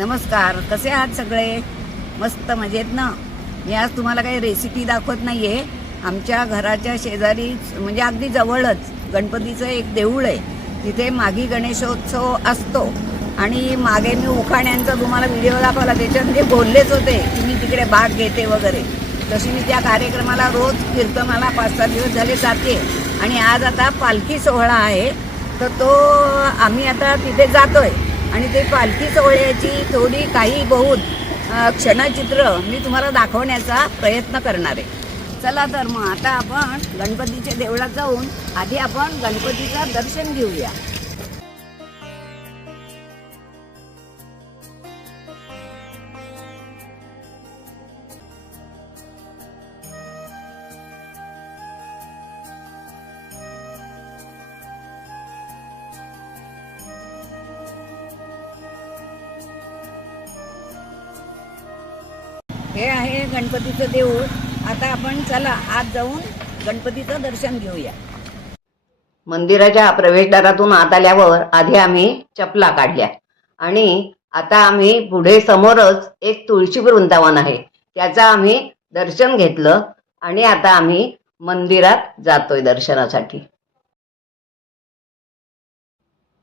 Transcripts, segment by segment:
नमस्कार कसे आहात सगळे? मस्त मजेत ना? मी आज तुम्हाला काही रेसिपी दाखवत नाही आहे आमच्या घराच्या शेजारी म्हणजे अगदी जवळच गणपतीचं एक देऊळ आहे. तिथे मागी गणेशोत्सव असतो. आणि मागे मी उखाण्यांचा तुम्हाला व्हिडिओ दाखवला त्याच्यात ते बोललेच होते की मी तिकडे भाग घेते वगैरे. तशी मी त्या कार्यक्रमाला रोज कीर्तनाला पाच सात दिवस झाले जाते. आणि आज आता पालखी सोहळा आहे. तर तो आम्ही आता तिथे जातोय. आणि ते पालखी सोहळ्याची थोडी काही बहुत क्षणचित्र मी तुम्हाला दाखवण्याचा प्रयत्न करणार आहे. चला तर मग आता आपण गणपतीच्या देवळात जाऊन आधी आपण गणपतीचं दर्शन घेऊया. हे आहे गणपतीचं देऊळ. आता आपण चला आत जाऊन गणपतीचं दर्शन घेऊया. मंदिराच्या प्रवेशद्वारातून आत आल्यावर आधी आम्ही चपला काढल्या. आणि आता आम्ही पुढे समोरच एक तुळशी वृंदावन आहे. त्याचं आम्ही दर्शन घेतलं आणि आता आम्ही मंदिरात जातोय दर्शनासाठी.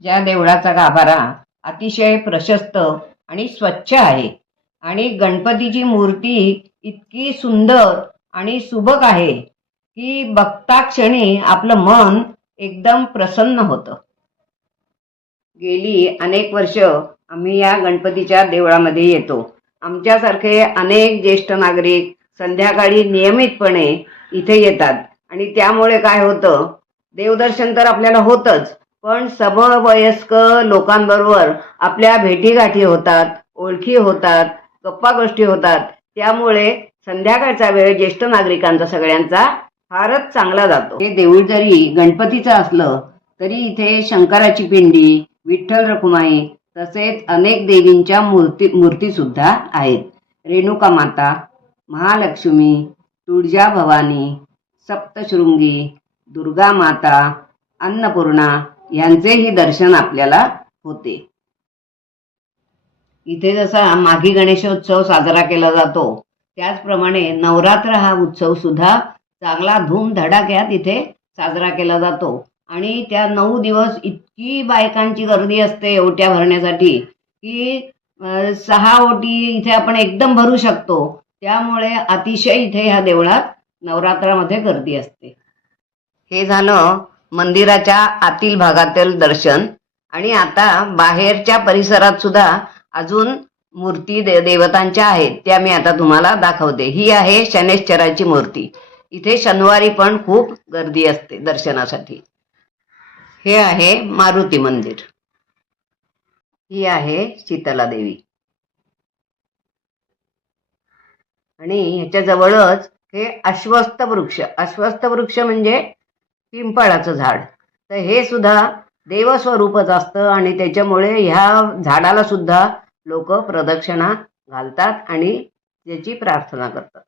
ज्या देवळाचा गाभारा अतिशय प्रशस्त आणि स्वच्छ आहे. आणि गणपतीची मूर्ती इतकी सुंदर आणि सुबक आहे की बघता क्षणी आपलं मन एकदम प्रसन्न होतं. गेली अनेक वर्ष आम्ही या गणपतीच्या देवळामध्ये येतो. आमच्यासारखे अनेक ज्येष्ठ नागरिक संध्याकाळी नियमितपणे इथे येतात. आणि त्यामुळे काय होतं देवदर्शन तर आपल्याला होतच पण समवयस्क लोकांबरोबर आपल्या भेटीगाठी होतात ओळखी होतात गप्पा गोष्टी होतात. त्यामुळे संध्याकाळचा वेळ ज्येष्ठ नागरिकांचा सगळ्यांचा फारच चांगला जातो. हे देऊळ जरी गणपतीचं असलं तरी इथे शंकराची पिंडी विठ्ठल रखुमाई तसेच अनेक देवींच्या मूर्ती मूर्ती सुद्धा आहेत. रेणुका माता महालक्ष्मी तुळजा भवानी सप्तशृंगी दुर्गा माता अन्नपूर्णा यांचेही दर्शन आपल्याला होते. इथे जसा माघी गणेशोत्सव साजरा केला जातो त्याचप्रमाणे नवरात्र हा उत्सव सुद्धा चांगला धूमधडाक्यात इथे साजरा केला जातो. आणि त्या नऊ दिवस इतकी बायकांची गर्दी असते ओट्या भरण्यासाठी की सहा ओटी इथे आपण एकदम भरू शकतो. त्यामुळे अतिशय इथे ह्या देवळात नवरात्रामध्ये गर्दी असते. हे झालं मंदिराच्या आतील भागातील दर्शन. आणि आता बाहेरच्या परिसरात सुद्धा अजून मूर्ती दे देवतांच्या आहेत त्या मी आता तुम्हाला दाखवते. ही आहे शनेश्वराची मूर्ती. इथे शनिवारी पण खूप गर्दी असते दर्शनासाठी. हे आहे मारुती मंदिर. ही आहे शीतला देवी. आणि ह्याच्या जवळच हे अश्वस्थ वृक्ष. अश्वस्थ वृक्ष म्हणजे पिंपळाचं झाड. तर हे सुद्धा देवस्वरूपच असतं आणि त्याच्यामुळे ह्या झाडाला सुद्धा लोक प्रदक्षिणा घालतात आणि त्याची प्रार्थना करतात.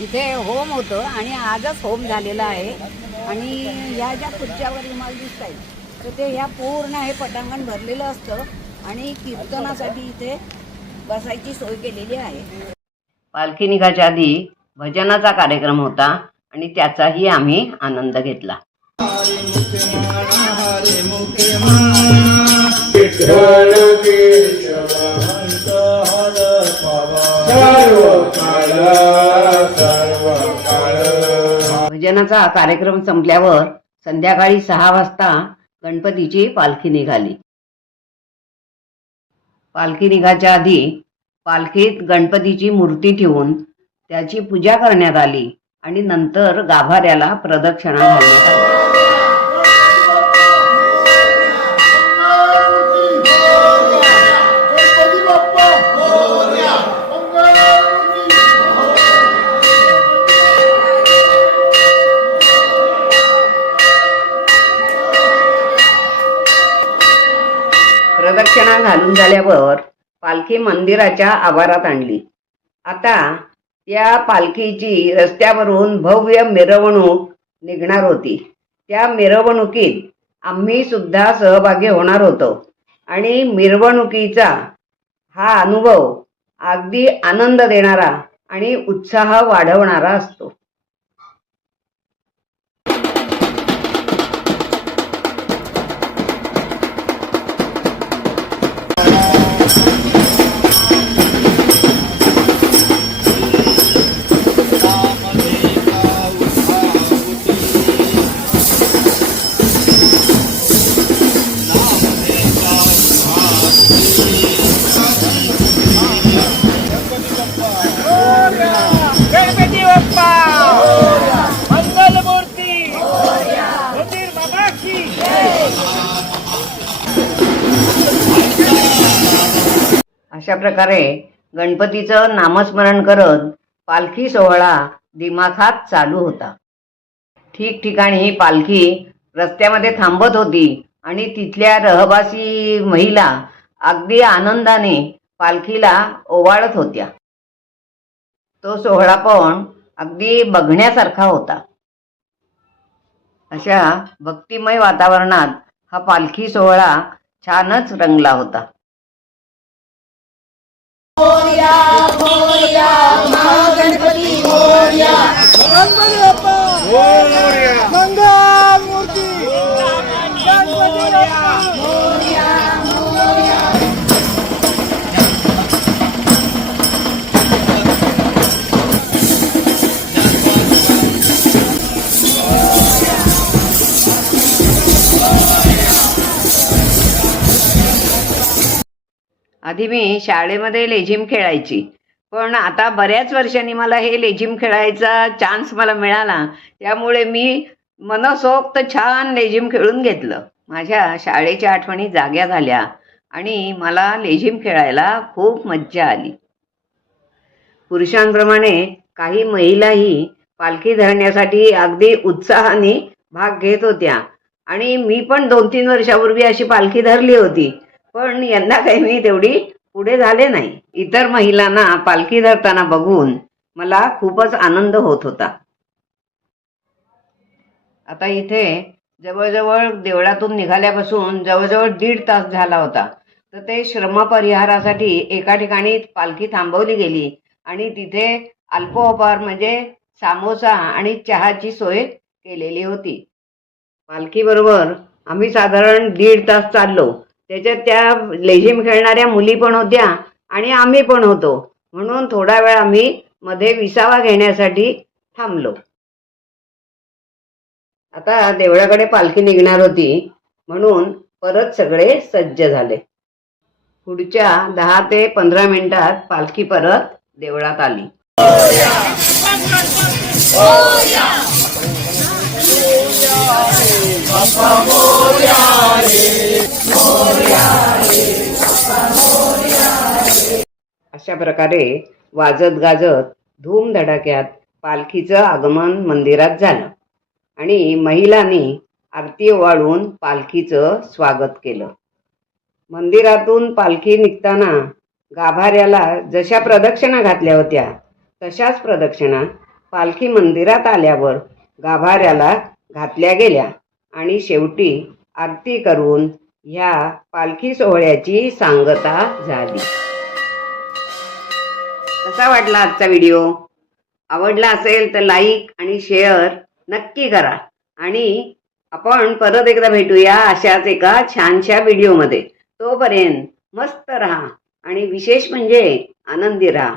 इथे होम होतं आणि आजच होम झालेला आहे. आणि ह्या ज्या खुर्च्यावर इमाल दिसत आहेत तर ते ह्या पूर्ण हे पटांगण भरलेलं असतं आणि कीर्तनासाठी इथे बसायची सोय केलेली आहे. पालखी निघायच्या आधी भजनाचा कार्यक्रम होता आणि त्याचाही आम्ही आनंद घेतला. सर्व भजनाचा कार्यक्रम संपल्यावर संध्याकाळी सहा वाजता गणपतीची पालखी निघाली. पालखी निघायच्या आधी पालखीत गणपतीची मूर्ती ठेवून त्याची पूजा करण्यात आली आणि नंतर गाभाऱ्याला प्रदक्षिणा घालण्यात आली. घालून झाल्यावर पालखी मंदिराच्या आवारात आणली. आता त्या पालखीची रस्त्यावरून भव्य मिरवणूक निघणार होती. त्या मिरवणुकीत आम्ही सुद्धा सहभागी होणार होतो आणि मिरवणुकीचा हा अनुभव अगदी आनंद देणारा आणि उत्साह वाढवणारा असतो. अशा प्रकारे गणपतीचं नामस्मरण करत पालखी सोहळा दिमाखात चालू होता. ठिकठिकाणी ही पालखी रस्त्यामध्ये थांबत होती आणि तिथल्या रहवासी महिला अगदी आनंदाने पालखीला ओवाळत होत्या. तो सोहळा पण अगदी बघण्यासारखा होता. अशा भक्तिमय वातावरणात हा पालखी सोहळा छानच रंगला होता. மோரியா आधी मी शाळेमध्ये लेझिम खेळायची. पण आता बऱ्याच वर्षांनी मला हे लेझिम खेळायचा चान्स मला मिळाला. त्यामुळे मी मनसोक्त छान लेझिम खेळून घेतलं. माझ्या शाळेच्या आठवणी जाग्या झाल्या आणि मला लेझिम खेळायला खूप मज्जा आली. पुरुषांप्रमाणे काही महिलाही पालखी धरण्यासाठी अगदी उत्साहाने भाग घेत होत्या. आणि मी पण दोन तीन वर्षापूर्वी अशी पालखी धरली होती. पण यंदा काही मी तेवढी पुढे झाले नाही. इतर महिलांना पालखी धरताना बघून मला खूपच आनंद होत होता. आता इथे जवळजवळ देवळातून निघाल्यापासून जवळजवळ दीड तास झाला होता. तर ते श्रमपरिहारासाठी एका ठिकाणी पालखी थांबवली गेली आणि तिथे अल्पोपहार म्हणजे सामोसा आणि चहाची सोय केलेली होती. पालखीबरोबर आम्ही साधारण दीड तास चाललो. त्याच्यात त्या लेझिम खेळणाऱ्या मुली पण होत्या आणि आम्ही पण होतो. म्हणून थोडा वेळ आम्ही मध्ये विसावा घेण्यासाठी थांबलो. आता देवळाकडे पालखी निघणार होती. म्हणून परत सगळे सज्ज झाले. पुढच्या दहा ते पंधरा मिनिटात पालखी परत देवळात आली. अशा प्रकारे वाजत गाजत धूमधडाक्यात पालखीचं आगमन मंदिरात झालं. आणि महिलांनी आरती वाळून पालखीचं स्वागत केलं. मंदिरातून पालखी निघताना गाभाऱ्याला जशा प्रदक्षिणा घातल्या होत्या तशाच प्रदक्षिणा पालखी मंदिरात आल्यावर गाभाऱ्याला घातल्या गेल्या. आणि शेवटी आरती करून ह्या पालखी सोहळ्याची सांगता झाली. कसा वाटला आजचा व्हिडिओ आवडला असेल तर लाईक आणि शेअर नक्की करा. आणि आपण परत एकदा भेटूया अशाच एका छानशा व्हिडिओमध्ये तोपर्यंत मस्त राहा आणि विशेष म्हणजे आनंदी राहा.